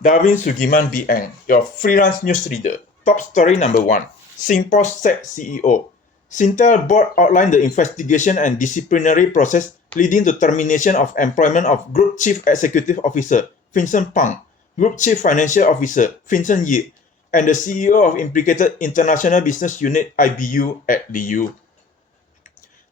Darwin Sugiman BN, your freelance newsreader. Top story number 1. Singapore SEC CEO. Singtel board outlined the investigation and disciplinary process leading to termination of employment of Group Chief Executive Officer Vincent Pang, Group Chief Financial Officer Vincent Yee, and the CEO of implicated International Business Unit IBU at Liu.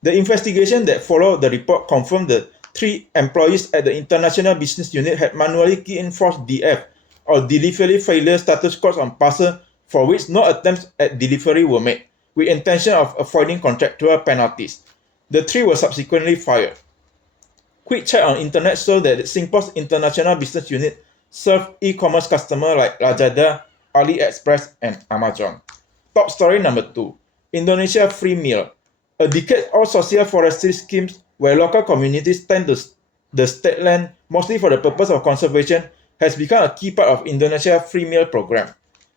The investigation that followed the report confirmed the 3 employees at the International Business Unit had manually keyed in false DF or delivery failure status codes on parcel for which no attempts at delivery were made, with intention of avoiding contractual penalties. The 3 were subsequently fired. Quick check on internet showed that Singapore's International Business Unit served e-commerce customers like Lazada, AliExpress, and Amazon. Top story number 2. Indonesia Free Meal. A decade-old social forestry schemes where local communities tend to the state land mostly for the purpose of conservation has become a key part of Indonesia Free Meal Program.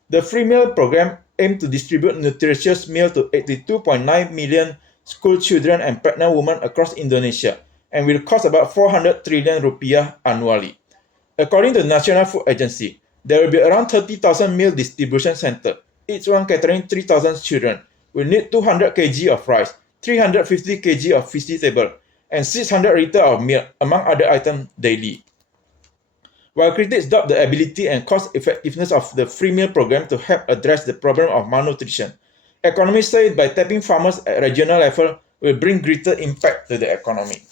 The Free Meal Program aimed to distribute nutritious meal to 82.9 million school children and pregnant women across Indonesia and will cost about 400 trillion rupiah annually. According to the National Food Agency, there will be around 30,000 meal distribution centers, each one catering 3,000 children, will need 200 kg of rice, 350 kg of vegetable, and 600 liters of milk, among other items, daily. While critics doubt the ability and cost effectiveness of the free meal program to help address the problem of malnutrition, economists say by tapping farmers at regional level will bring greater impact to the economy.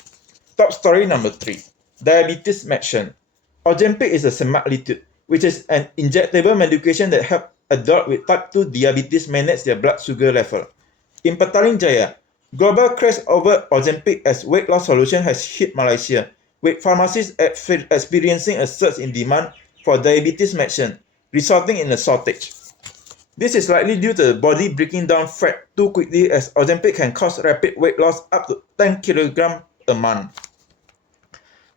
Top story number 3. Diabetes medicine. Ozempic is a semaglutide, which is an injectable medication that helps adults with type 2 diabetes manage their blood sugar level. In Petaling Jaya, global craze over Ozempic as weight loss solution has hit Malaysia, with pharmacies experiencing a surge in demand for diabetes medicine, resulting in a shortage. This is likely due to the body breaking down fat too quickly, as Ozempic can cause rapid weight loss up to 10 kg a month.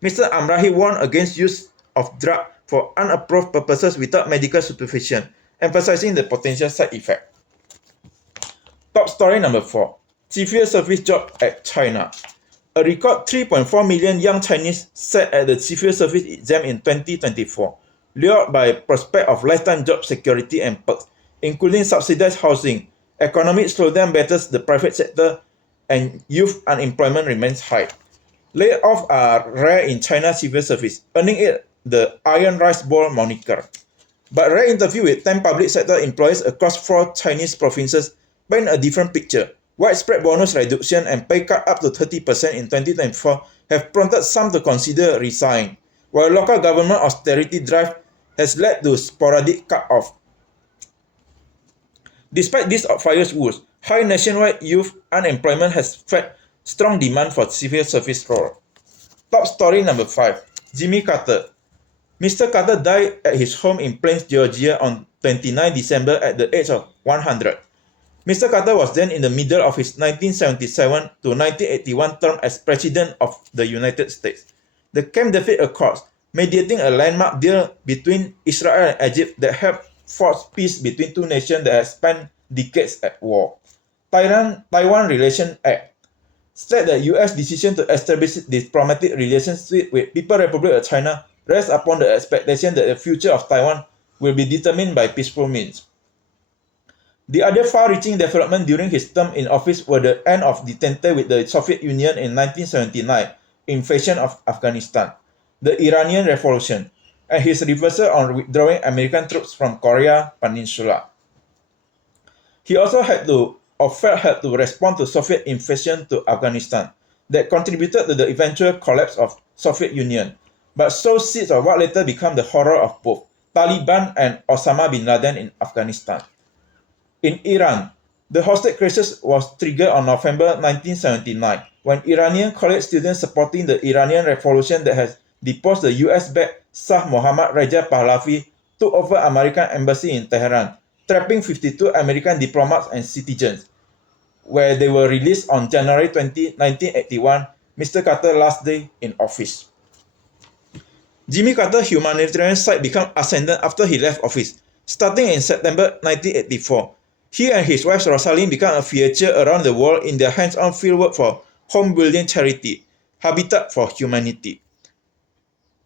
Mr. Amrahi warned against use of drug for unapproved purposes without medical supervision, emphasizing the potential side effect. Top story number 4. Civil service job at China. A record 3.4 million young Chinese sat at the civil service exam in 2024, lured by prospect of lifetime job security and perks, including subsidized housing. Economic slowdown batters the private sector, and youth unemployment remains high. Layoffs are rare in China's civil service, earning it the Iron Rice Bowl moniker. But rare interview with 10 public sector employees across 4 Chinese provinces paint a different picture. Widespread bonus reduction and pay cut up to 30% in 2024 have prompted some to consider resigning, while local government austerity drive has led to sporadic cut-off. Despite these fierce woes, high nationwide youth unemployment has fed strong demand for civil service roles. Top story number 5. Jimmy Carter. Mr. Carter died at his home in Plains, Georgia on 29 December at the age of 100. Mr. Carter was then in the middle of his 1977 to 1981 term as President of the United States. The Camp David Accords, mediating a landmark deal between Israel and Egypt that helped forge peace between two nations that had spent decades at war. Taiwan Relation Act said the U.S. decision to establish diplomatic relations with People's Republic of China rests upon the expectation that the future of Taiwan will be determined by peaceful means. The other far-reaching development during his term in office were the end of detente with the Soviet Union in 1979, invasion of Afghanistan, the Iranian Revolution, and his reversal on withdrawing American troops from Korea Peninsula. He also felt help to respond to Soviet invasion to Afghanistan that contributed to the eventual collapse of Soviet Union, but sowed seeds of what later became the horror of both Taliban and Osama bin Laden in Afghanistan. In Iran, the hostage crisis was triggered on November 1979 when Iranian college students supporting the Iranian Revolution that has deposed the US-backed Shah Mohammad Reza Pahlavi took over American embassy in Tehran, trapping 52 American diplomats and citizens, where they were released on January 20, 1981, Mr. Carter's last day in office. Jimmy Carter's humanitarian side became ascendant after he left office. Starting in September 1984, he and his wife Rosalind became a feature around the world in their hands-on fieldwork for home-building charity, Habitat for Humanity.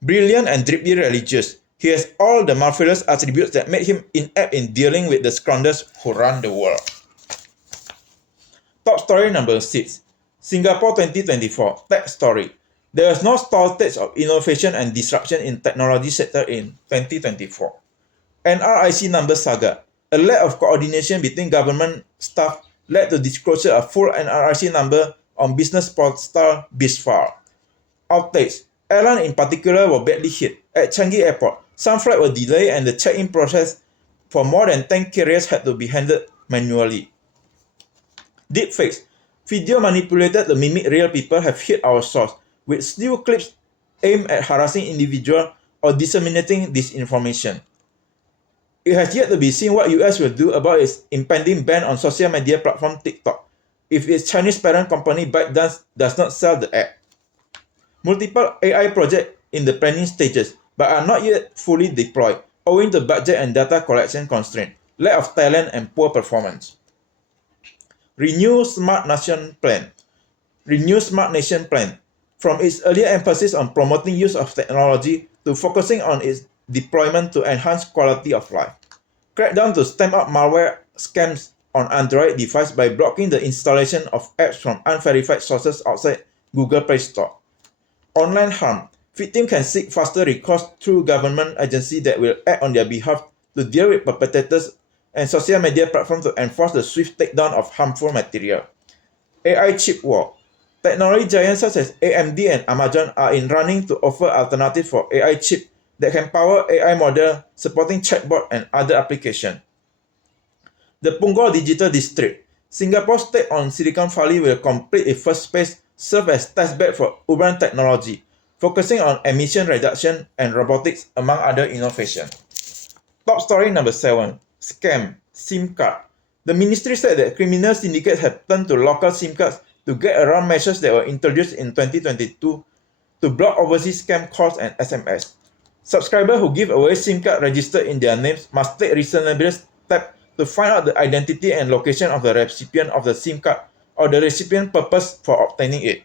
Brilliant and deeply religious, He has all the marvelous attributes that made him inept in dealing with the scoundrels who run the world. Top story number 6. Singapore 2024 Tech Story. There is no shortage of innovation and disruption in technology sector in 2024. NRIC number saga. A lack of coordination between government staff led to disclosure of full NRIC number on business portal BizFar. Outage. Airline in particular were badly hit. At Changi Airport, some flights were delayed and the check-in process for more than 10 carriers had to be handled manually. Deepfakes. Video manipulated to mimic real people have hit our source, with still clips aimed at harassing individuals or disseminating disinformation. It has yet to be seen what US will do about its impending ban on social media platform TikTok if its Chinese parent company ByteDance does not sell the app. Multiple AI projects in the planning stages but are not yet fully deployed owing to budget and data collection constraints, lack of talent and poor performance. Renew Smart Nation Plan. Renew Smart Nation Plan. From its earlier emphasis on promoting use of technology to focusing on its deployment to enhance quality of life. Crackdown to stamp out malware scams on Android device by blocking the installation of apps from unverified sources outside Google Play Store. Online harm. Victims can seek faster recourse through government agencies that will act on their behalf to deal with perpetrators and social media platforms to enforce the swift takedown of harmful material. AI chip war. Technology giants such as AMD and Amazon are in running to offer alternatives for AI chip that can power AI model supporting chatbot and other applications. The Punggol Digital District. Singapore's take on Silicon Valley will complete its first phase, serve as testbed for urban technology, focusing on emission reduction and robotics among other innovations. Top story number 7. Scam. SIM card. The ministry said that criminal syndicates have turned to local SIM cards to get around measures that were introduced in 2022 to block overseas scam calls and SMS. Subscribers who give away SIM card registered in their names must take reasonable steps to find out the identity and location of the recipient of the SIM card or the recipient purpose for obtaining it.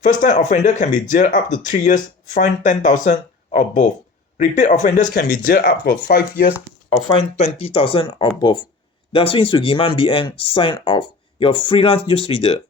First-time offender can be jailed up to 3 years, fined 10,000 or both. Repeat offenders can be jailed up for 5 years or fined 20,000 or both. Daswin Sugiman BN sign off, your freelance newsreader.